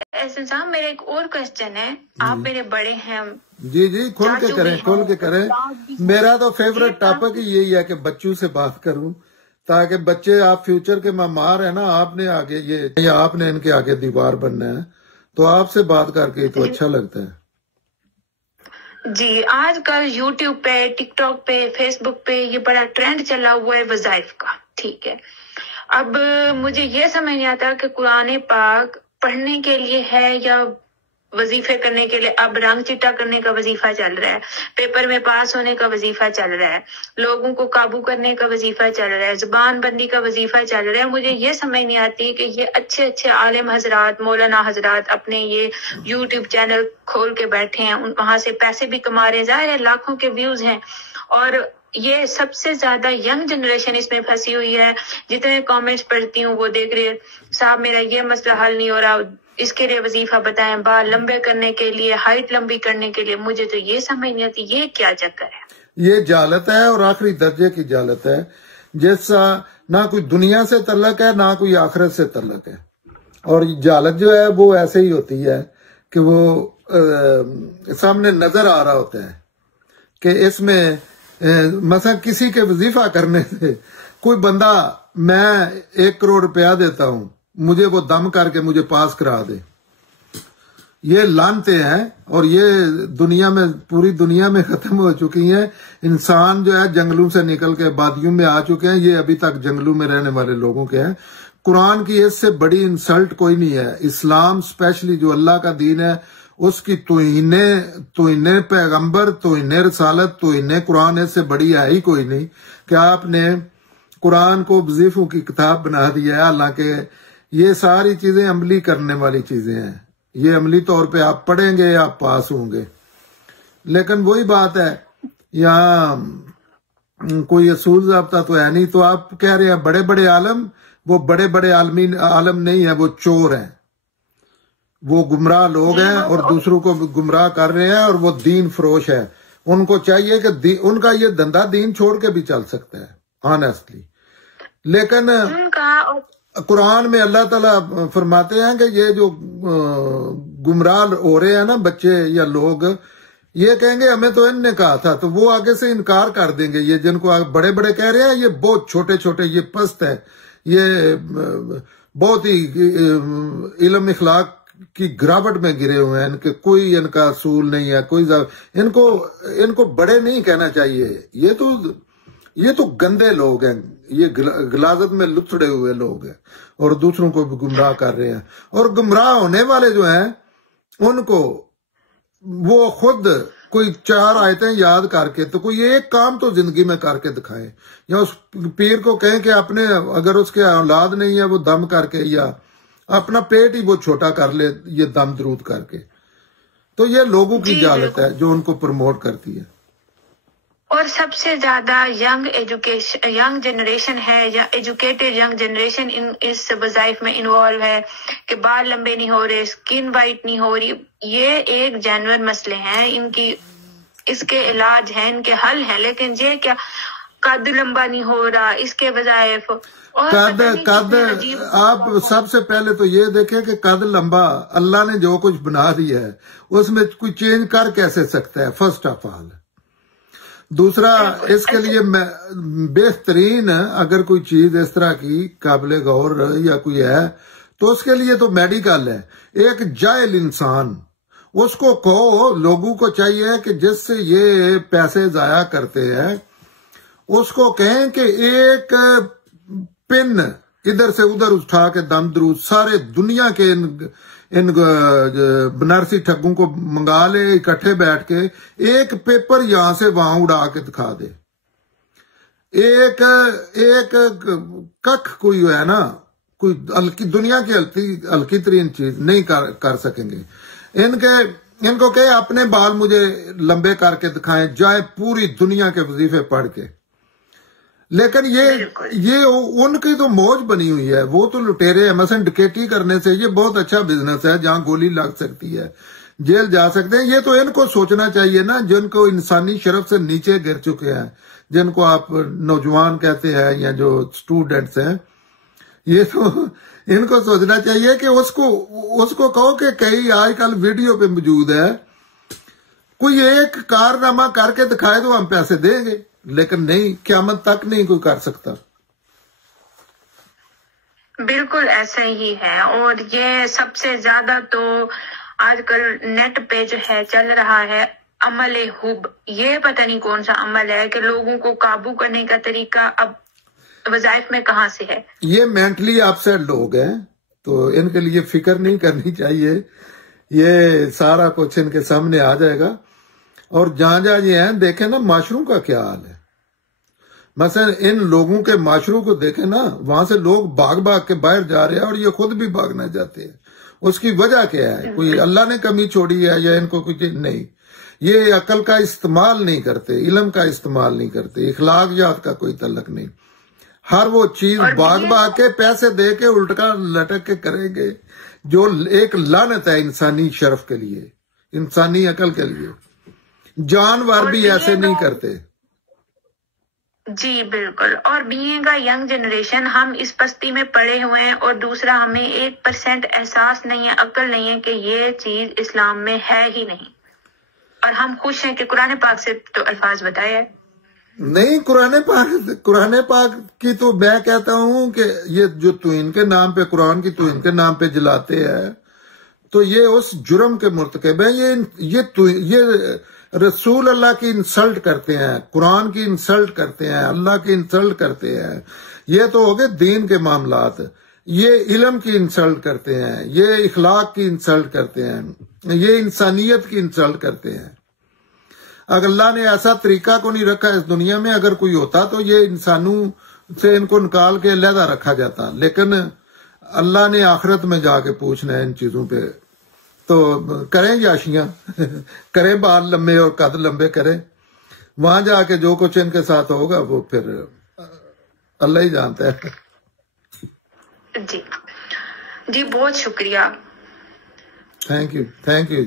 एहसन साहब मेरा एक और क्वेश्चन है, आप मेरे बड़े हैं। जी जी, खोल के करें, खोल के करें। मेरा तो फेवरेट टॉपिक यही है कि बच्चों से बात करूं, ताकि बच्चे, आप फ्यूचर के मेहमान है ना, आपने आगे ये आपने इनके आगे दीवार बनना है, तो आपसे बात करके तो अच्छा लगता है। जी, आजकल YouTube पे, टिकटॉक पे, फेसबुक पे ये बड़ा ट्रेंड चला हुआ है वज़ाइफ का, ठीक है। अब मुझे ये समझ नहीं आता कि कुरान पाक पढ़ने के लिए है या वजीफे करने के लिए। अब रंग चिट्टा करने का वजीफा चल रहा है, पेपर में पास होने का वजीफा चल रहा है, लोगों को काबू करने का वजीफा चल रहा है, जुबान बंदी का वजीफा चल रहा है। मुझे ये समझ नहीं आती कि ये अच्छे अच्छे आलिम हजरात, मौलाना हजरात अपने ये यूट्यूब चैनल खोल के बैठे हैं, वहां से पैसे भी कमा रहे हैं, जाहिर है लाखों के व्यूज हैं, और ये सबसे ज्यादा यंग जनरेशन इसमें फंसी हुई है। जितने कमेंट्स पढ़ती हूँ वो देख रही है, साहब मेरा ये मसला हल नहीं हो रहा, इसके लिए वजीफा बताएं, बाल लंबे करने के लिए, हाइट लंबी करने के लिए। मुझे तो ये समझ नहीं आती ये क्या चक्कर है। ये जालत है और आखिरी दर्जे की जालत है, जैसा ना कोई दुनिया से तल्लक है ना कोई आखिरत से तल्लक है। और जालत जो है वो ऐसे ही होती है कि वो सामने नजर आ रहा होता है कि इसमें मसा किसी के वजीफा करने से कोई बंदा, मैं 1 करोड़ रुपया देता हूं, मुझे वो दम करके मुझे पास करा दे। ये लानते हैं और ये दुनिया में, पूरी दुनिया में खत्म हो चुकी हैं। इंसान जो है जंगलों से निकल के वादियों में आ चुके हैं, ये अभी तक जंगलों में रहने वाले लोगों के हैं। कुरान की इससे बड़ी इंसल्ट कोई नहीं है। इस्लाम स्पेशली जो अल्लाह का दीन है, उसकी तोहिने पैगंबर, तोहिने रसालत, तोहिने कुरान, इससे बड़ी है ही कोई नहीं कि आपने कुरान को वजीफों की किताब बना दिया है। हालांकि ये सारी चीजें अमली करने वाली चीजें हैं, ये अमली तौर पे आप पढ़ेंगे आप पास होंगे। लेकिन वही बात है, यहाँ कोई असूल ज़ाब्ता तो है नहीं। तो आप कह रहे हैं बड़े बड़े आलम, वो बड़े बड़े आलम नहीं है, वो चोर हैं, वो गुमराह लोग हैं और दूसरों को गुमराह कर रहे हैं, और वो दीन फरोश है। उनको चाहिए कि उनका ये धंधा दीन छोड़ के भी चल सकता है ऑनेस्टली। लेकिन कुरान में अल्लाह ताला फरमाते हैं कि ये जो गुमराह हो रहे हैं ना बच्चे या लोग, ये कहेंगे हमें तो इनने कहा था, तो वो आगे से इनकार कर देंगे। ये जिनको आप बड़े बड़े कह रहे हैं, ये बहुत छोटे छोटे, ये पस्त है, ये बहुत ही इल्म इखलाक की गिरावट में गिरे हुए हैं। इनके कोई इनका असूल नहीं है, कोई इनको बड़े नहीं कहना चाहिए। ये तो गंदे लोग हैं, ये गलाजत में लुथड़े हुए लोग हैं और दूसरों को भी गुमराह कर रहे हैं। और गुमराह होने वाले जो हैं उनको वो खुद कोई 4 आयतें याद करके तो कोई एक काम तो जिंदगी में करके दिखाएं, या उस पीर को कहें कि अपने, अगर उसके औलाद नहीं है वो दम करके या अपना पेट ही वो छोटा कर ले ये दम दरूद करके। तो ये लोगों की जालत है जो उनको प्रमोट करती है। और सबसे ज्यादा यंग जनरेशन है या एजुकेटेड यंग जनरेशन इस वज़ाइफ में इन्वॉल्व है कि बाल लंबे नहीं हो रहे, स्किन वाइट नहीं हो रही। ये एक जेन्युइन मसले हैं, इनकी इसके इलाज हैं, इनके हल हैं। लेकिन ये क्या कद लंबा नहीं हो रहा, इसके वज़ाइफ कद आप सबसे पहले तो ये देखें कि कद लंबा अल्लाह ने जो कुछ बना दिया है उसमें कोई चेंज कर कैसे सकता है, फर्स्ट ऑफ ऑल। दूसरा, इसके लिए बेहतरीन अगर कोई चीज इस तरह की काबिल गौर या कोई है तो उसके लिए तो मेडिकल है। एक जाहिल इंसान, उसको कहो, लोगों को चाहिए कि जिससे ये पैसे जाया करते हैं उसको कहें कि एक पिन इधर से उधर उठा के दम दरूद सारे दुनिया के इन बनारसी ठगों को मंगा ले, इकट्ठे बैठ के एक पेपर यहां से वहां उड़ा के दिखा दे। एक कख कोई है ना, कोई दुनिया की हल्की तरीन चीज नहीं कर सकेंगे। इनको कहे अपने बाल मुझे लंबे करके दिखाएं, जाए पूरी दुनिया के वजीफे पढ़ के। लेकिन ये उनकी तो मौज बनी हुई है, वो तो लुटेरे हैं। मसलन डकैती करने से ये बहुत अच्छा बिजनेस है, जहां गोली लग सकती है, जेल जा सकते हैं। ये तो इनको सोचना चाहिए ना, जिनको इंसानी शर्फ से नीचे गिर चुके हैं, जिनको आप नौजवान कहते हैं या जो स्टूडेंट्स हैं, یہ تو ان کو سوچنا چاہیے کہ اس کو کہو کہ کئی آج کل ویڈیو پہ موجود ہے، کوئی ایک کارنامہ کر کے دکھائے تو ہم پیسے دیں گے، لیکن نہیں، قیامت تک نہیں کوئی کر سکتا۔ بالکل ایسا ہی ہے، اور یہ سب سے زیادہ تو آج کل نیٹ پہ جو ہے چل رہا ہے عمل حب، یہ پتہ نہیں کون سا عمل ہے کہ لوگوں کو قابو کرنے کا طریقہ اب وظائف میں کہاں سے ہے۔ یہ مینٹلی اپسیٹ لوگ ہیں، تو ان کے لیے فکر نہیں کرنی چاہیے، یہ سارا کچھ ان کے سامنے آ جائے گا۔ اور جہاں جہاں یہ ہیں دیکھیں نا معاشروں کا کیا حال ہے، مثلا ان لوگوں کے معاشروں کو دیکھیں نا، وہاں سے لوگ بھاگ بھاگ کے باہر جا رہے ہیں، اور یہ خود بھی بھاگنا چاہتے ہیں۔ اس کی وجہ کیا ہے؟ کوئی اللہ نے کمی چھوڑی ہے یا ان کو کچھ نہیں؟ یہ عقل کا استعمال نہیں کرتے، علم کا استعمال نہیں کرتے، اخلاقیات کا کوئی تعلق نہیں، ہر وہ چیز بھاگ بھاگ کے پیسے دے کے الٹا لٹک کے کریں گے، جو ایک لعنت ہے انسانی شرف کے لیے، انسانی عقل کے لیے۔ جانور بھی ایسے نہیں کرتے۔ جی بالکل، اور بینگ کا ینگ جنریشن ہم اس پستی میں پڑے ہوئے ہیں، اور دوسرا ہمیں 1% احساس نہیں ہے، عقل نہیں ہے کہ یہ چیز اسلام میں ہے ہی نہیں، اور ہم خوش ہیں کہ قرآن پاک سے تو الفاظ بتائے ہیں۔ نہیں، قرآن پاک کی تو میں کہتا ہوں کہ یہ جو توہین کے نام پہ قرآن کی توہین کے نام پہ جلاتے ہیں، تو یہ اس جرم کے مرتکب ہیں، یہ رسول اللہ کی انسلٹ کرتے ہیں، قرآن کی انسلٹ کرتے ہیں، اللہ کی انسلٹ کرتے ہیں۔ یہ تو ہو گئے دین کے معاملات، یہ علم کی انسلٹ کرتے ہیں، یہ اخلاق کی انسلٹ کرتے ہیں، یہ انسانیت کی انسلٹ کرتے ہیں۔ اگر اللہ نے ایسا طریقہ کو نہیں رکھا اس دنیا میں، اگر کوئی ہوتا تو یہ انسانوں سے ان کو نکال کے علیحدہ رکھا جاتا، لیکن اللہ نے آخرت میں جا کے پوچھنا ہے ان چیزوں پہ۔ تو کریں یاشیاں، کریں بال لمبے اور قد لمبے کریں، وہاں جا کے جو کچھ ان کے ساتھ ہوگا وہ پھر اللہ ہی جانتا ہے۔ جی بہت شکریہ، تھینک یو